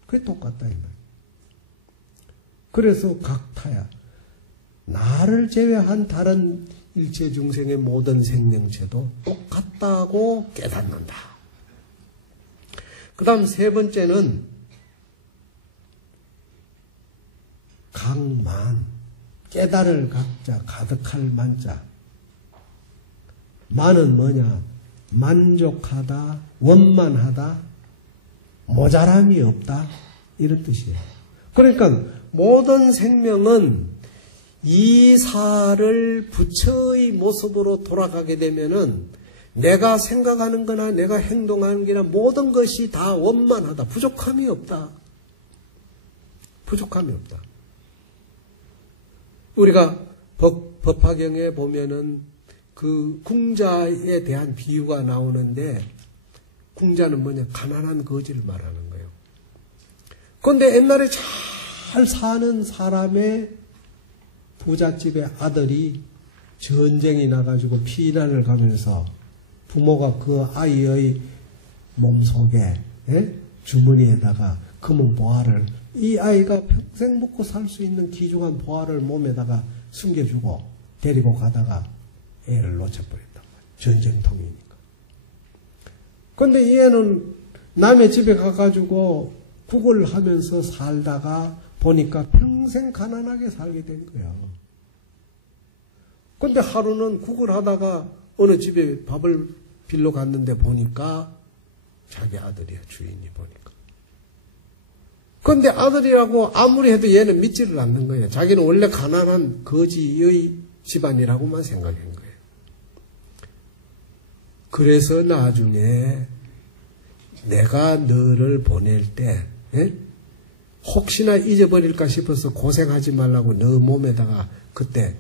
그게 똑같다 이 말이에요. 그래서 각타야. 나를 제외한 다른 일체 중생의 모든 생명체도 똑같다고 깨닫는다. 그 다음 세 번째는 강만. 깨달을 각자, 가득할 만자. 만은 뭐냐? 만족하다, 원만하다, 모자람이 없다. 이런 뜻이에요. 그러니까 모든 생명은 이사를 부처의 모습으로 돌아가게 되면은 내가 생각하는 거나 내가 행동하는 게나 모든 것이 다 원만하다. 부족함이 없다. 부족함이 없다. 우리가 법화경에 보면은 그 궁자에 대한 비유가 나오는데 궁자는 뭐냐? 가난한 거지를 말하는 거예요. 그런데 옛날에 잘 사는 사람의 부잣집의 아들이 전쟁이 나가지고 피난을 가면서 부모가 그 아이의 몸속에 주머니에다가 금은 보화를 이 아이가 평생 먹고 살 수 있는 귀중한 보화를 몸에다가 숨겨주고 데리고 가다가 애를 놓쳐버렸단 말이에요. 전쟁통이니까. 그런데 이 애는 남의 집에 가가지고 국을 하면서 살다가 보니까 평생 가난하게 살게 된 거야. 그런데 하루는 국을 하다가 어느 집에 밥을 빌러 갔는데 보니까 자기 아들이야, 주인이 보니까. 그런데 아들이라고 아무리 해도 얘는 믿지를 않는 거예요. 자기는 원래 가난한 거지의 집안이라고만 생각한 거예요. 그래서 나중에 내가 너를 보낼 때 혹시나 잊어버릴까 싶어서 고생하지 말라고 너 몸에다가 그때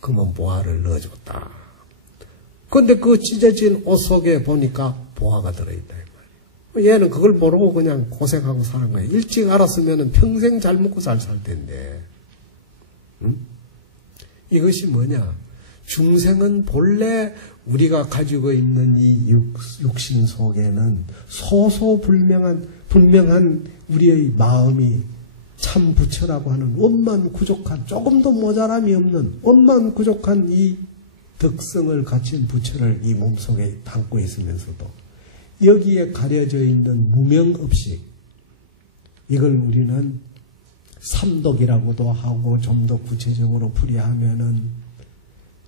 금은 보화를 넣어줬다. 그런데 그 찢어진 옷 속에 보니까 보화가 들어있다. 얘는 그걸 모르고 그냥 고생하고 사는 거예요. 일찍 알았으면 평생 잘 먹고 잘 살 텐데. 이것이 뭐냐? 중생은 본래 우리가 가지고 있는 이 육신 속에는 불명한 우리의 마음이 참 부처라고 하는 원만구족한, 조금도 모자람이 없는 원만구족한 이 덕성을 갖춘 부처를 이 몸속에 담고 있으면서도 여기에 가려져 있는 무명업식, 이걸 우리는 삼독이라고도 하고 좀 더 구체적으로 풀이하면은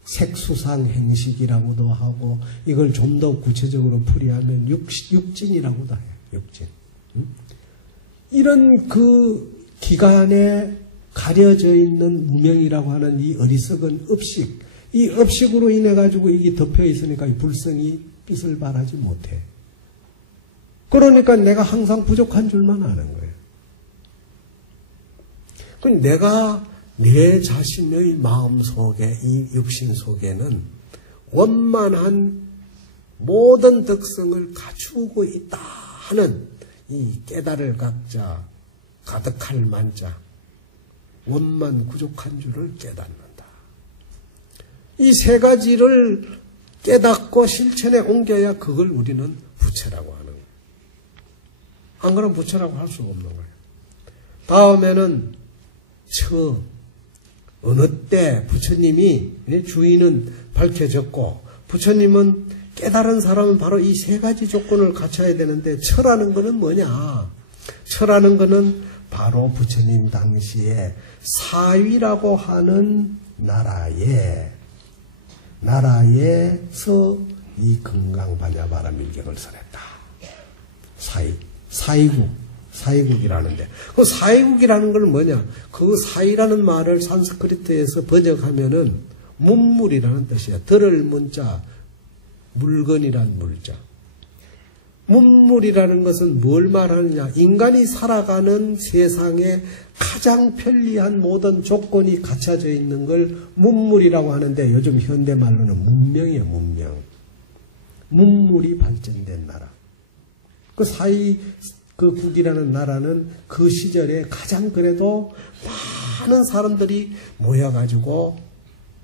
색수상행식이라고도 하고 이걸 좀 더 구체적으로 풀이하면 육진이라고도 해요. 육진. 이런 그 기간에 가려져 있는 무명이라고 하는 이 어리석은 업식, 이 업식으로 인해 가지고 이게 덮여 있으니까 이 불성이 빛을 발하지 못해. 그러니까 내가 항상 부족한 줄만 아는 거예요. 그럼 내가 내 자신의 마음 속에, 이 육신 속에는 원만한 모든 덕성을 갖추고 있다 하는 이 깨달을 각자, 가득할 만자, 원만구족한 줄을 깨닫는다. 이 세 가지를 깨닫고 실천에 옮겨야 그걸 우리는 부처라고 하는 거예요. 안 그러면 부처라고 할 수가 없는 거예요. 다음에는 어느 때 부처님이 주인은 밝혀졌고 부처님은 깨달은 사람은 바로 이 세 가지 조건을 갖춰야 되는데 철하는 거는 뭐냐? 철하는 거는 바로 부처님 당시에 사위라고 하는 나라에서 이 건강반야바라밀경을 설했다. 사이국이라는데 그 사이국이라는 건 뭐냐? 그 사이라는 말을 산스크리트에서 번역하면은 문물이라는 뜻이야. 들을 문자, 물건이란 물자. 문물이라는 것은 뭘 말하느냐? 인간이 살아가는 세상에 가장 편리한 모든 조건이 갖춰져 있는 걸 문물이라고 하는데 요즘 현대말로는 문명이에요, 문명. 문물이 발전된 나라. 그 국이라는 나라는 그 시절에 가장 그래도 많은 사람들이 모여가지고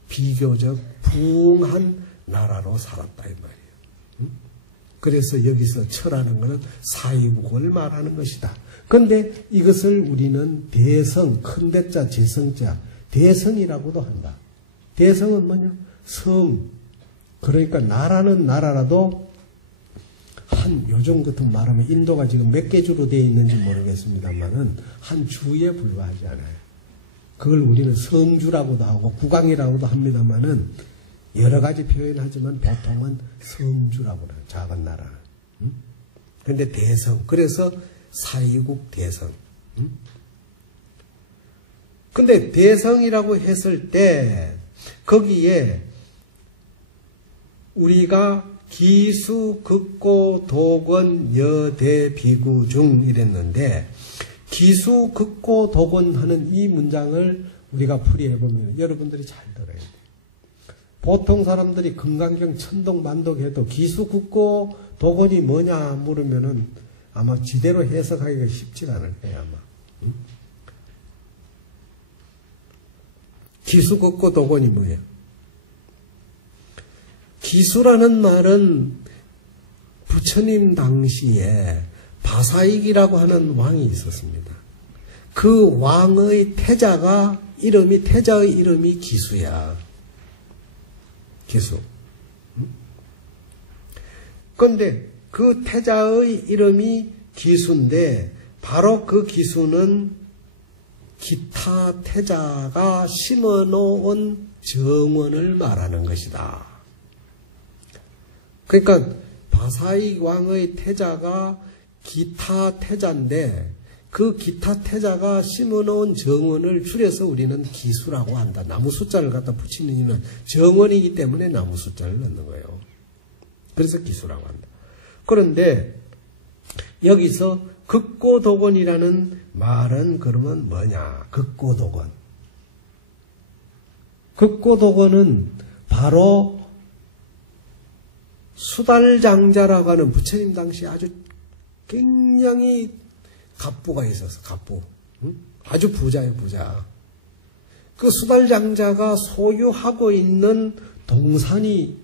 비교적 부흥한 나라로 살았다 이 말이에요. 그래서 여기서 철하는 것은 사이국을 말하는 것이다. 그런데 이것을 우리는 대성, 큰 대자, 재성자, 대성이라고도 한다. 대성은 뭐냐? 성. 그러니까 나라는 나라라도 요즘 같은 말하면 인도가 지금 몇 개 주로 되어 있는지 모르겠습니다만은 한 주에 불과하지 않아요. 그걸 우리는 성주라고도 하고 국왕이라고도 합니다만은 여러 가지 표현하지만 보통은 성주라고 해요. 작은 나라. 그런데 대성. 그래서 사이국 대성. 근데 대성이라고 했을 때 거기에 우리가 기수, 극고, 도건, 여대, 비구, 중 이랬는데 기수, 극고, 도건 하는 이 문장을 우리가 풀이해보면 여러분들이 잘 들어야 돼요. 보통 사람들이 금강경, 천동, 만독해도 기수, 극고, 도건이 뭐냐 물으면은 아마 지대로 해석하기가 쉽지가 않을 거예요, 아마. 기수, 극고, 도건이 뭐예요? 기수라는 말은 부처님 당시에 바사익이라고 하는 왕이 있었습니다. 그 왕의 태자의 이름이 기수야. 기수. 그런데 그 태자의 이름이 기수인데 바로 그 기수는 기타 태자가 심어놓은 정원을 말하는 것이다. 그러니까 바사익 왕의 태자가 기타 태자인데 그 기타 태자가 심어놓은 정원을 줄여서 우리는 기수라고 한다. 나무 숫자를 갖다 붙이는 이유는 정원이기 때문에 나무 숫자를 넣는 거예요. 그래서 기수라고 한다. 그런데 여기서 극고도건이라는 말은 그러면 뭐냐? 극고도건. 극고도건은 바로 수달장자라고 하는 부처님 당시 아주 굉장히 갑부가 있었어. 갑부. 아주 부자예요, 부자. 그 수달장자가 소유하고 있는 동산이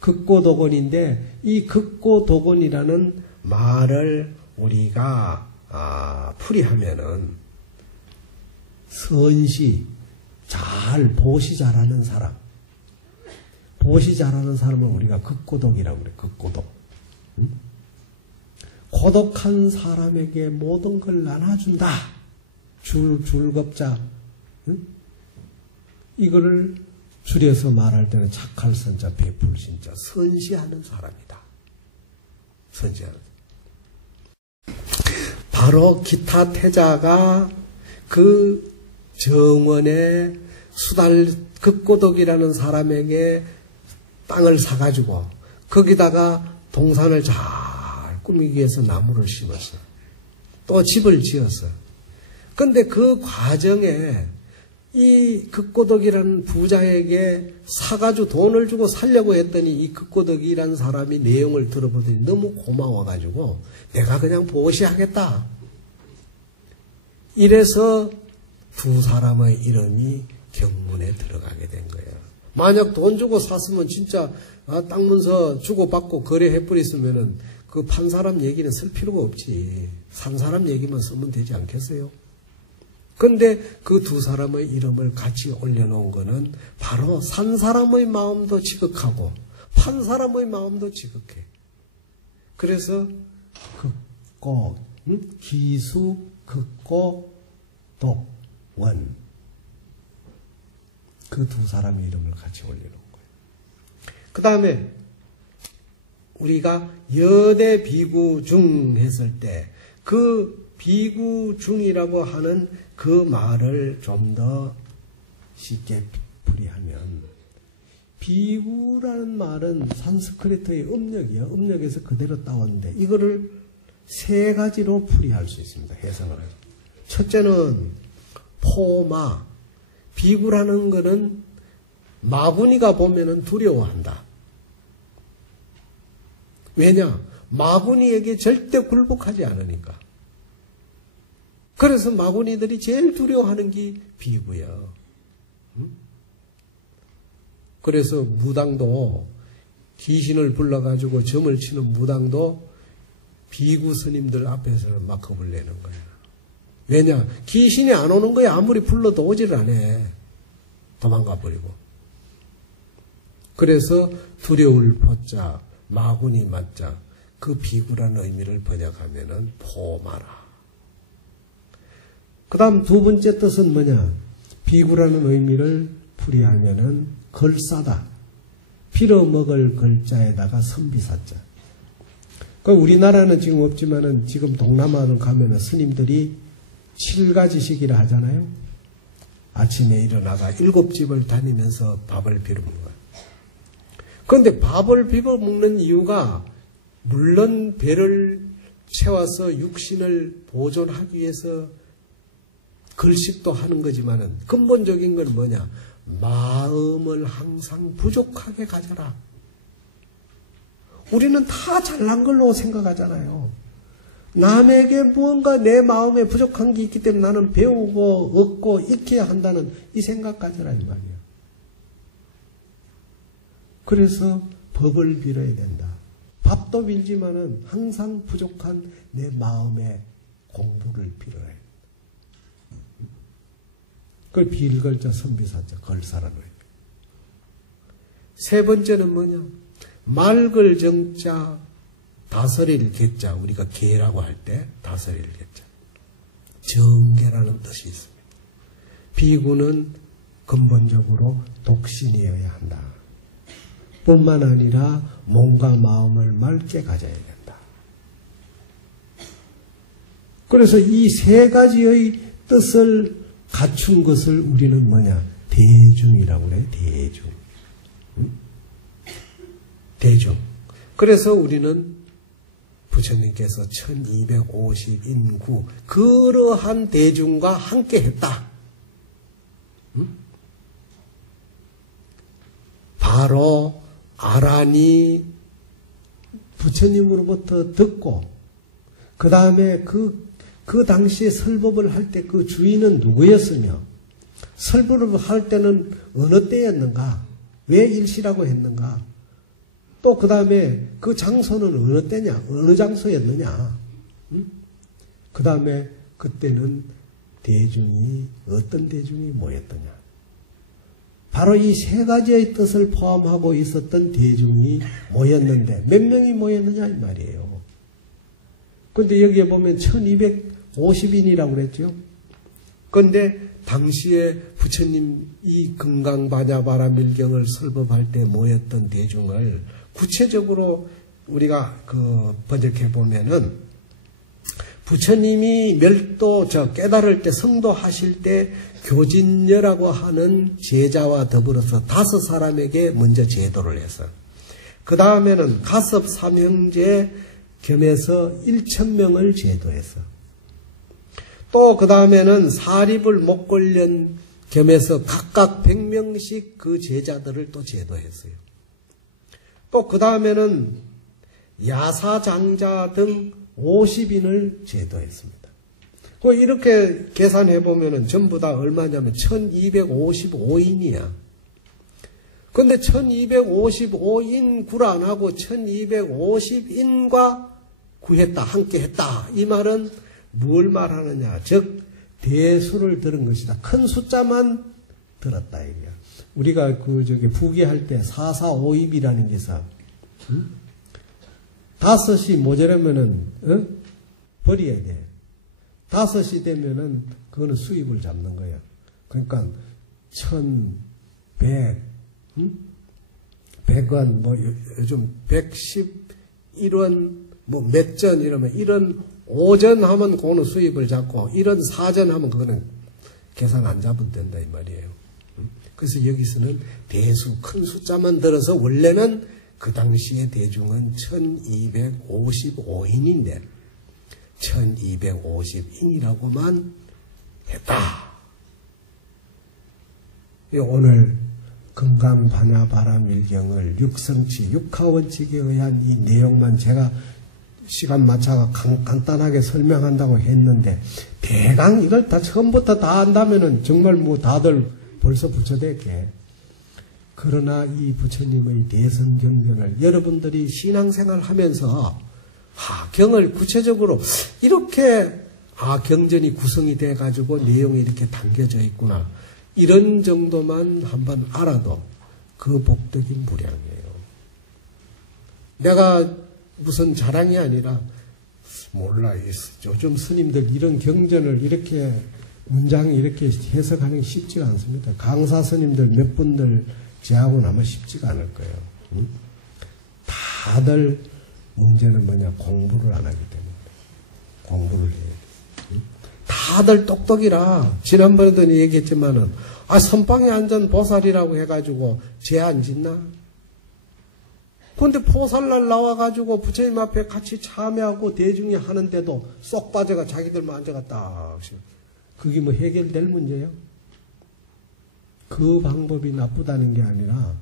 극고도건인데 이 극고도건이라는 말을 우리가 풀이하면은 선시, 잘 보시 잘하는 사람, 보시 잘하는 사람을 우리가 극고독이라고 그래. 극고독. 고독한 사람에게 모든 걸 나눠준다. 줄겁자. 이거를 줄여서 말할 때는 착할 선자, 베풀 신자, 선시하는 사람이다. 선시하는. 바로 기타 태자가 그 정원에 극고독이라는 사람에게 땅을 사가지고 거기다가 동산을 잘 꾸미기 위해서 나무를 심었어. 또 집을 지었어. 그런데 그 과정에 이 극고덕이라는 부자에게 사가지고 돈을 주고 살려고 했더니 이 극고덕이라는 사람이 내용을 들어보더니 너무 고마워가지고 내가 그냥 보시하겠다. 이래서 두 사람의 이름이 경문에 들어가게 된 거예요. 만약 돈 주고 샀으면 진짜 땅 문서 주고받고 거래해버렸으면은 그 판 사람 얘기는 쓸 필요가 없지. 산 사람 얘기만 쓰면 되지 않겠어요? 근데 그 두 사람의 이름을 같이 올려놓은 거는 바로 산 사람의 마음도 지극하고 판 사람의 마음도 지극해. 그래서 극고, 기수, 극고, 독, 원. 그 두 사람의 이름을 같이 올려놓은 거예요. 그 다음에 우리가 여대 비구중 했을 때 그 비구중이라고 하는 그 말을 좀 더 쉽게 풀이하면 비구라는 말은 산스크리트의 음력이요. 음력에서 그대로 따왔는데 이거를 세 가지로 풀이할 수 있습니다. 해석을 하죠. 첫째는 포마. 비구라는 것은 마구니가 보면은 두려워한다. 왜냐? 마구니에게 절대 굴복하지 않으니까. 그래서 마구니들이 제일 두려워하는 게 비구예요. 그래서 무당도 귀신을 불러가지고 점을 치는 무당도 비구 스님들 앞에서는 막 겁을 내는 거예요. 왜냐? 귀신이 안 오는 거야. 아무리 불러도 오질 않아. 도망가 버리고. 그래서 두려울 포자, 마구니 맞자, 그 비구라는 의미를 번역하면은 포마라. 그 다음 두 번째 뜻은 뭐냐? 비구라는 의미를 풀이하면은 걸싸다. 빌어먹을 걸자에다가 선비사자. 그 우리나라는 지금 없지만은 지금 동남아를 가면은 스님들이 7가지식이라 하잖아요. 아침에 일어나가 7집을 다니면서 밥을 빌어 먹는 거예요. 그런데 밥을 빌어 먹는 이유가 물론 배를 채워서 육신을 보존하기 위해서 걸식도 하는 거지만은 근본적인 건 뭐냐? 마음을 항상 부족하게 가져라. 우리는 다 잘난 걸로 생각하잖아요. 남에게 무언가 내 마음에 부족한 게 있기 때문에 나는 배우고 얻고 익혀야 한다는 이 생각 가져라 이 말이에요. 그래서 법을 빌어야 된다. 밥도 빌지만은 항상 부족한 내 마음의 공부를 빌어야 된다. 그걸 빌걸자 선비사자 걸사라는 거예요. 세 번째는 뭐냐? 말걸 정자 다스릴 개자, 우리가 개라고 할 때 다스릴 개자. 정개라는 뜻이 있습니다. 비구는 근본적으로 독신이어야 한다. 뿐만 아니라 몸과 마음을 맑게 가져야 된다. 그래서 이 세 가지의 뜻을 갖춘 것을 우리는 뭐냐? 대중이라고 그래요. 대중. 대중. 그래서 우리는 부처님께서 1250인구 그러한 대중과 함께 했다. 바로 아란이 부처님으로부터 듣고 그 다음에 그 당시에 설법을 할 때 그 주인은 누구였으며 설법을 할 때는 어느 때였는가? 왜 일시라고 했는가? 또 그 다음에 그 장소는 어느 때냐? 어느 장소였느냐? 그 다음에 그때는 대중이 어떤 대중이 모였더냐? 바로 이 세 가지의 뜻을 포함하고 있었던 대중이 모였는데 몇 명이 모였느냐 이 말이에요. 그런데 여기에 보면 1250인이라고 그랬죠. 그런데 당시에 부처님 이 금강바냐바라밀경을 설법할 때 모였던 대중을 구체적으로 우리가 번역해 보면은 부처님이 깨달을 때 성도하실 때 교진녀라고 하는 제자와 더불어서 5사람에게 먼저 제도를 해서 그 다음에는 가섭 삼형제 겸해서 1000명을 제도해서 또 그 다음에는 사립을 목걸련 겸해서 각각 100명씩 그 제자들을 또 제도했어요. 또 그 다음에는 야사장자 등 50인을 제도했습니다. 이렇게 계산해 보면은 전부 다 얼마냐면 1255인이야. 근데 1255인 굴 안 하고 1250인과 구했다, 함께 했다. 이 말은 뭘 말하느냐? 즉, 대수를 들은 것이다. 큰 숫자만 들었다 이거야. 우리가 부기할 때 4452이라는 게 있어. 다섯이 모자라면은 버려야 돼. 다섯이 되면은 그거는 수입을 잡는 거야. 그러니까 1100, 100원, 요즘 111원, 몇 전 이러면 이런 5전 하면 그거는 수입을 잡고 이런 4전 하면 그거는 계산 안 잡아도 된다 이 말이에요. 그래서 여기서는 대수 큰 숫자만 들어서 원래는 그 당시에 대중은 1255인인데 1250인이라고만 했다. 오늘 금강반야바라밀경을 육성치, 육하원칙에 의한 이 내용만 제가 시간 맞춰서 간단하게 설명한다고 했는데 대강 이걸 다 처음부터 다 한다면은 정말 다들 벌써 부처됐게. 그러나 이 부처님의 대선경전을 여러분들이 신앙생활 하면서 경을 구체적으로 이렇게 경전이 구성이 돼가지고 내용이 이렇게 담겨져 있구나. 이런 정도만 한번 알아도 그 복덕이 무량이에요. 내가 무슨 자랑이 아니라 몰라. 요즘 스님들 이런 경전을 이렇게 문장 이렇게 해석하는 게 쉽지가 않습니다. 강사 스님들 몇 분들 제하고는 아마 쉽지가 않을 거예요. 다들 문제는 뭐냐? 공부를 안 하기 때문에. 공부를 해야 돼. 다들 똑똑이라 지난번에도 얘기했지만은 선방에 앉은 보살이라고 해가지고 죄 안 짓나? 근데 보살날 나와가지고 부처님 앞에 같이 참여하고 대중이 하는데도 쏙 빠져가 자기들만 앉아가 딱. 그게 해결될 문제예요? 그 방법이 나쁘다는 게 아니라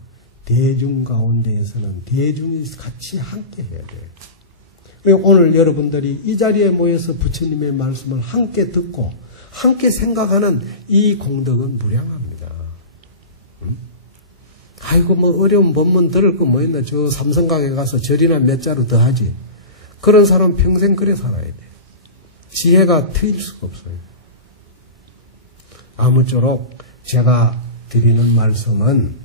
대중 가운데에서는 대중이 같이 함께 해야 돼요. 오늘 여러분들이 이 자리에 모여서 부처님의 말씀을 함께 듣고 함께 생각하는 이 공덕은 무량합니다. 아이고 어려운 법문 들을 거 뭐 있나. 저 삼성각에 가서 절이나 몇 자루 더 하지. 그런 사람 평생 그래 살아야 돼. 지혜가 트일 수가 없어요. 아무쪼록 제가 드리는 말씀은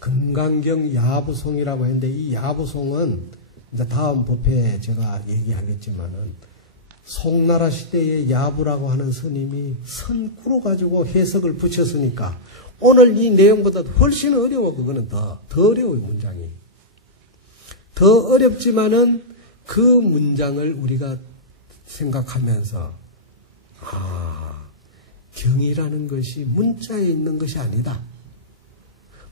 금강경 야부송이라고 했는데 이 야부송은 이제 다음 법회에 제가 얘기하겠지만은 송나라 시대의 야부라고 하는 스님이 선구로 가지고 해석을 붙였으니까 오늘 이 내용보다 훨씬 어려워. 그거는 더 어려워요. 문장이 더 어렵지만은 그 문장을 우리가 생각하면서 경이라는 것이 문자에 있는 것이 아니다.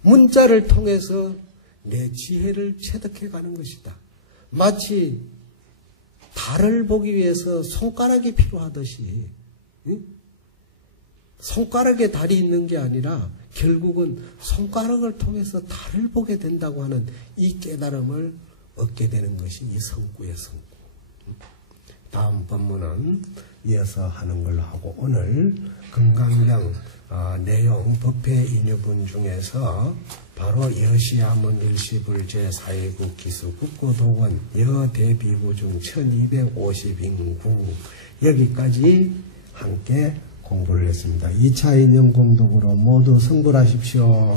문자를 통해서 내 지혜를 체득해 가는 것이다. 마치 달을 보기 위해서 손가락이 필요하듯이 손가락에 달이 있는 게 아니라 결국은 손가락을 통해서 달을 보게 된다고 하는 이 깨달음을 얻게 되는 것이 이 성구의 성구. 다음 법문은 이어서 하는 걸로 하고 오늘 금강경 내용 법회 인유분 중에서 바로 여시야문 일시불 제4회국 기수 국고도원 여대비구 중 1250인구 여기까지 함께 공부를 했습니다. 2차 인연 공덕으로 모두 성불하십시오.